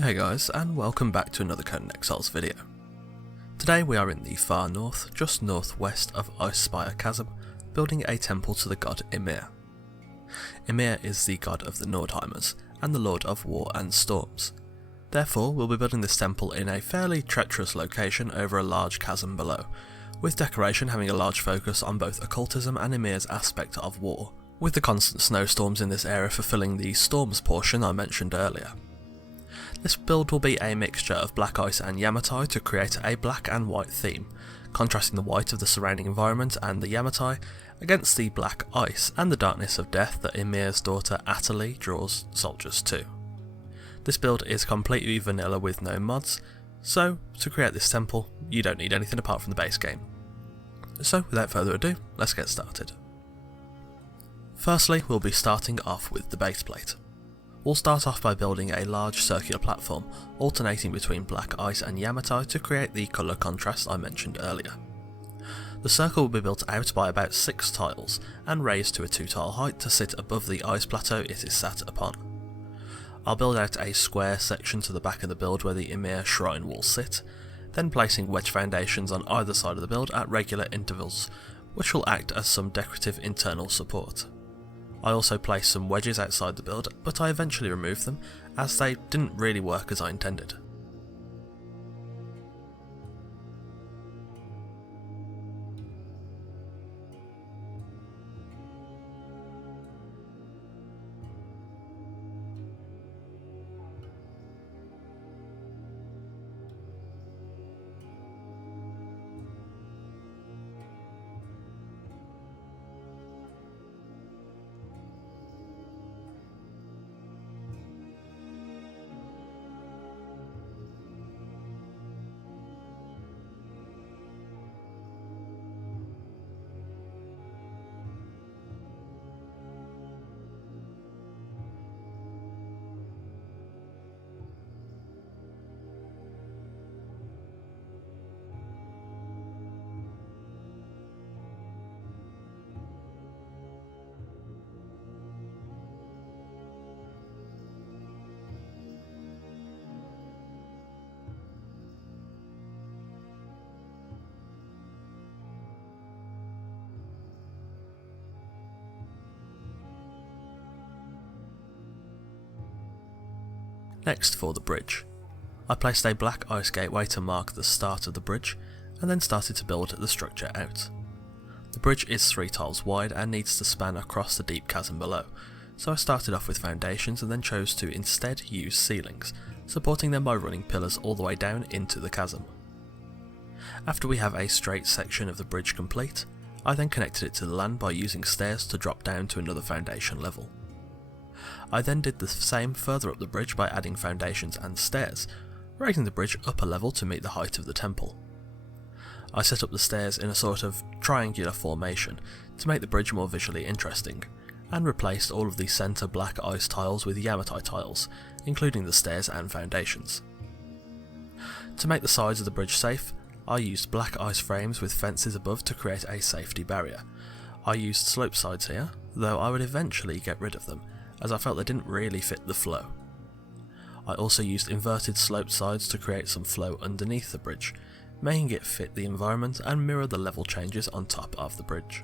Hey guys, and welcome back to another Conan Exiles video. Today we are in the far north, just northwest of Icespire Chasm, building a temple to the god Ymir. Ymir is the god of the Nordheimers, and the lord of war and storms. Therefore, we'll be building this temple in a fairly treacherous location over a large chasm below, with decoration having a large focus on both occultism and Ymir's aspect of war, with the constant snowstorms in this area fulfilling the storms portion I mentioned earlier. This build will be a mixture of black ice and Yamatai to create a black and white theme, contrasting the white of the surrounding environment and the Yamatai against the black ice and the darkness of death that Ymir's daughter Atali draws soldiers to. This build is completely vanilla with no mods, so to create this temple you don't need anything apart from the base game. So without further ado, let's get started. Firstly, we'll be starting off with the baseplate. We'll start off by building a large circular platform, alternating between black ice and Yamatai to create the colour contrast I mentioned earlier. The circle will be built out by about 6 tiles, and raised to a 2-tile height to sit above the ice plateau it is sat upon. I'll build out a square section to the back of the build where the Ymir shrine will sit, then placing wedge foundations on either side of the build at regular intervals, which will act as some decorative internal support. I also placed some wedges outside the build, but I eventually removed them as they didn't really work as I intended. Next, for the bridge. I placed a black ice gateway to mark the start of the bridge, and then started to build the structure out. The bridge is 3 tiles wide and needs to span across the deep chasm below, so I started off with foundations and then chose to instead use ceilings, supporting them by running pillars all the way down into the chasm. After we have a straight section of the bridge complete, I then connected it to the land by using stairs to drop down to another foundation level. I then did the same further up the bridge by adding foundations and stairs, raising the bridge up a level to meet the height of the temple. I set up the stairs in a sort of triangular formation to make the bridge more visually interesting, and replaced all of the centre black ice tiles with Yamatai tiles, including the stairs and foundations. To make the sides of the bridge safe, I used black ice frames with fences above to create a safety barrier. I used slope sides here, though I would eventually get rid of them, as I felt they didn't really fit the flow. I also used inverted sloped sides to create some flow underneath the bridge, making it fit the environment and mirror the level changes on top of the bridge.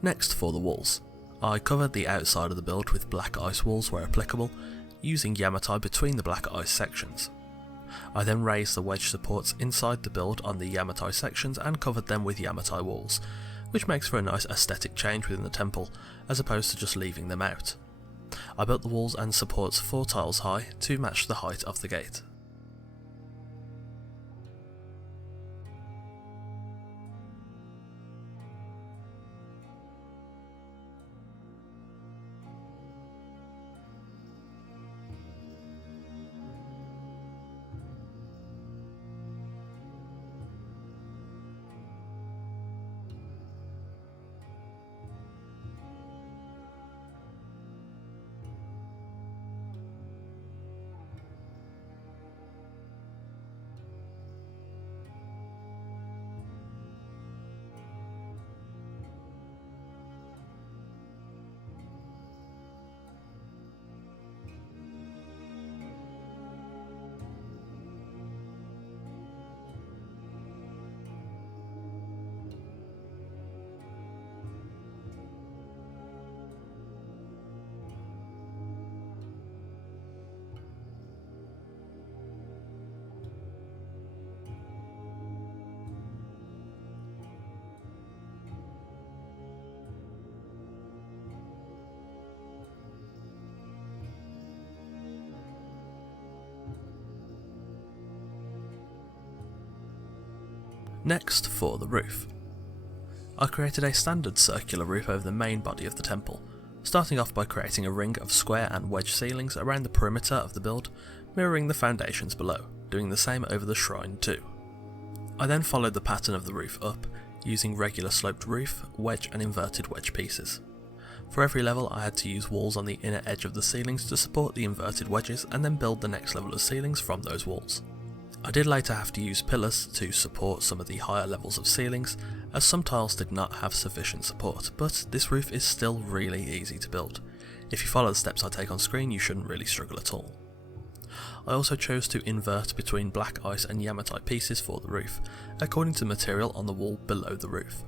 Next for the walls. I covered the outside of the build with black ice walls where applicable, using Yamatai between the black ice sections. I then raised the wedge supports inside the build on the Yamatai sections and covered them with Yamatai walls, which makes for a nice aesthetic change within the temple, as opposed to just leaving them out. I built the walls and supports 4 tiles high to match the height of the gate. Next for the roof. I created a standard circular roof over the main body of the temple, starting off by creating a ring of square and wedge ceilings around the perimeter of the build, mirroring the foundations below, doing the same over the shrine too. I then followed the pattern of the roof up, using regular sloped roof, wedge and inverted wedge pieces. For every level I had to use walls on the inner edge of the ceilings to support the inverted wedges and then build the next level of ceilings from those walls. I did later have to use pillars to support some of the higher levels of ceilings, as some tiles did not have sufficient support, but this roof is still really easy to build. If you follow the steps I take on screen, you shouldn't really struggle at all. I also chose to invert between black ice and Yamatai pieces for the roof, according to the material on the wall below the roof.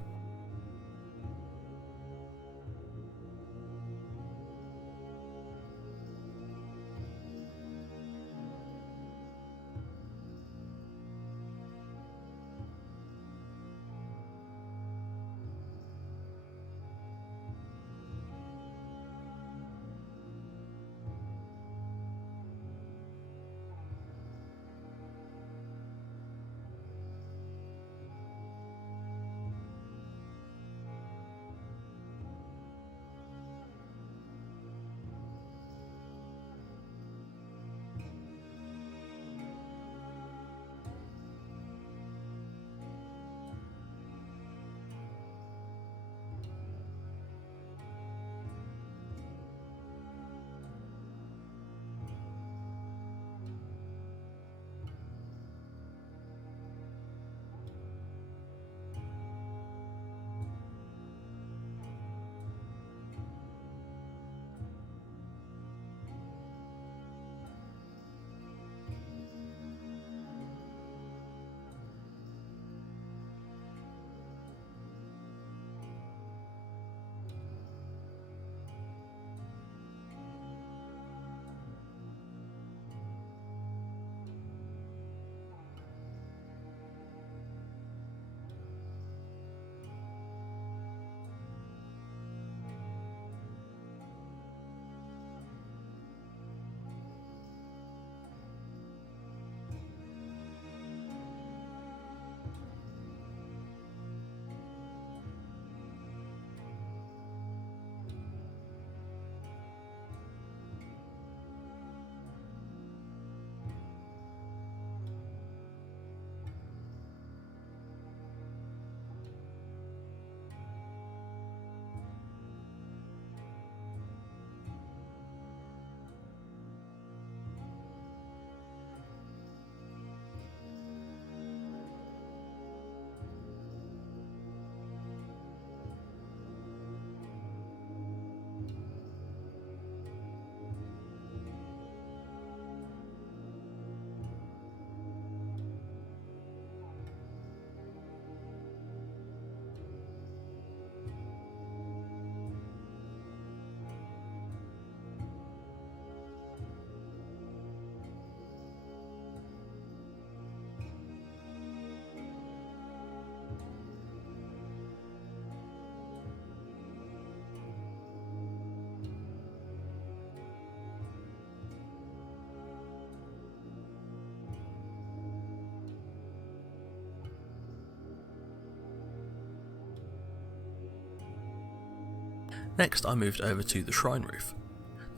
Next I moved over to the shrine roof.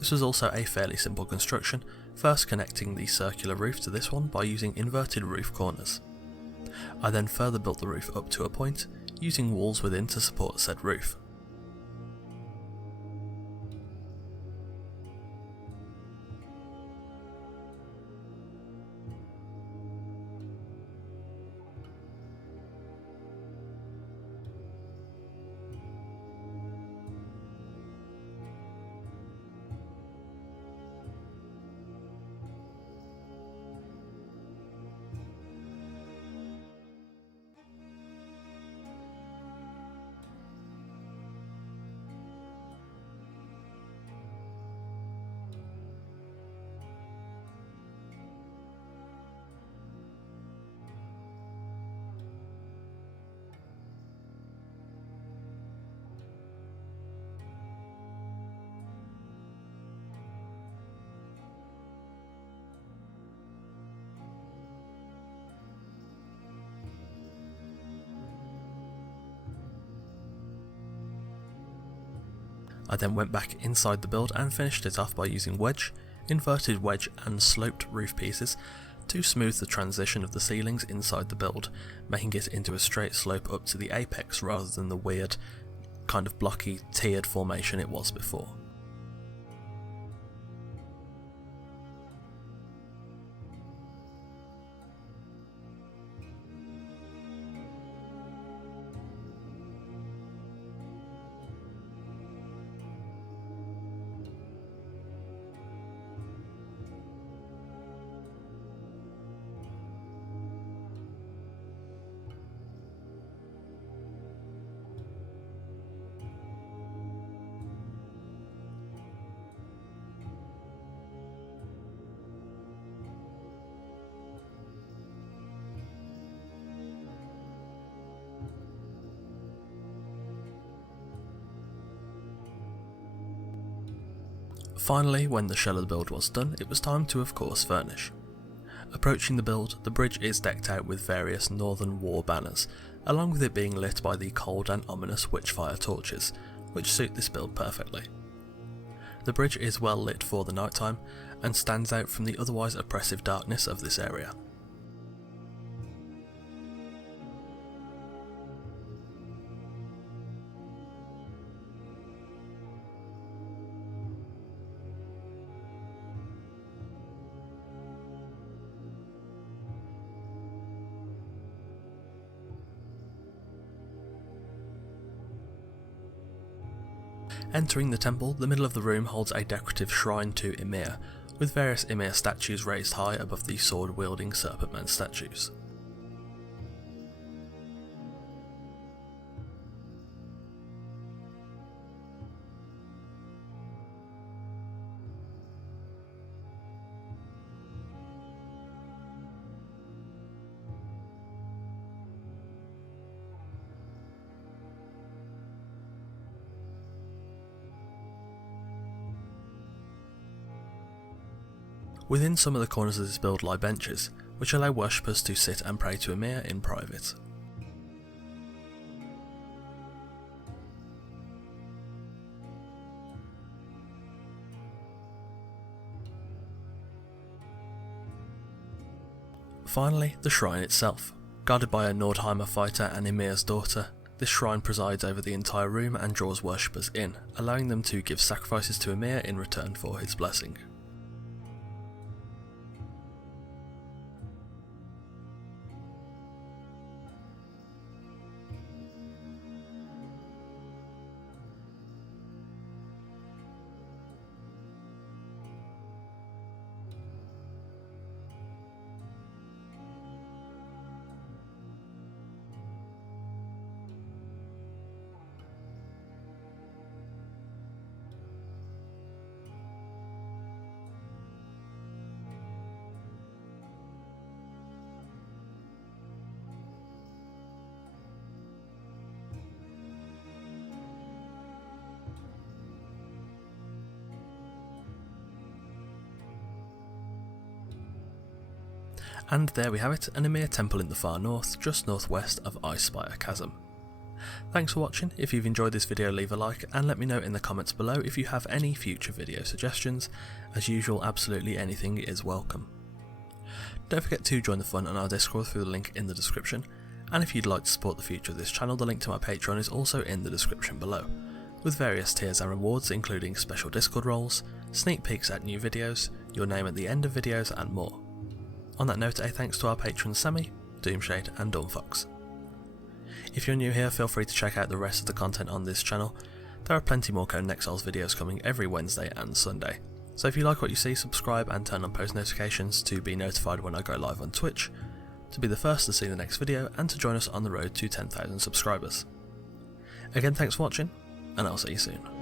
This was also a fairly simple construction, first connecting the circular roof to this one by using inverted roof corners. I then further built the roof up to a point, using walls within to support said roof. I then went back inside the build and finished it off by using wedge, inverted wedge and sloped roof pieces to smooth the transition of the ceilings inside the build, making it into a straight slope up to the apex rather than the weird, kind of blocky, tiered formation it was before. Finally, when the shell of the build was done, it was time to of course furnish. Approaching the build, the bridge is decked out with various Northern War banners, along with it being lit by the cold and ominous witchfire torches, which suit this build perfectly. The bridge is well lit for the nighttime, and stands out from the otherwise oppressive darkness of this area. Entering the temple, the middle of the room holds a decorative shrine to Ymir, with various Ymir statues raised high above the sword-wielding Serpent Man statues. Within some of the corners of this build lie benches, which allow worshippers to sit and pray to Ymir in private. Finally, the shrine itself. Guarded by a Nordheimer fighter and Ymir's daughter, this shrine presides over the entire room and draws worshippers in, allowing them to give sacrifices to Ymir in return for his blessing. And there we have it, an Ymir temple in the far north, just northwest of Icespire Chasm. Thanks for watching. If you've enjoyed this video, leave a like and let me know in the comments below if you have any future video suggestions. As usual, absolutely anything is welcome. Don't forget to join the fun on our Discord through the link in the description, and if you'd like to support the future of this channel, the link to my Patreon is also in the description below, with various tiers and rewards including special Discord roles, sneak peeks at new videos, your name at the end of videos and more. On that note, a thanks to our patrons Sammy, Doomshade and Dawnfox. If you're new here, feel free to check out the rest of the content on this channel. There are plenty more Conan Exiles videos coming every Wednesday and Sunday, so if you like what you see, subscribe and turn on post notifications to be notified when I go live on Twitch, to be the first to see the next video and to join us on the road to 10,000 subscribers. Again, thanks for watching, and I'll see you soon.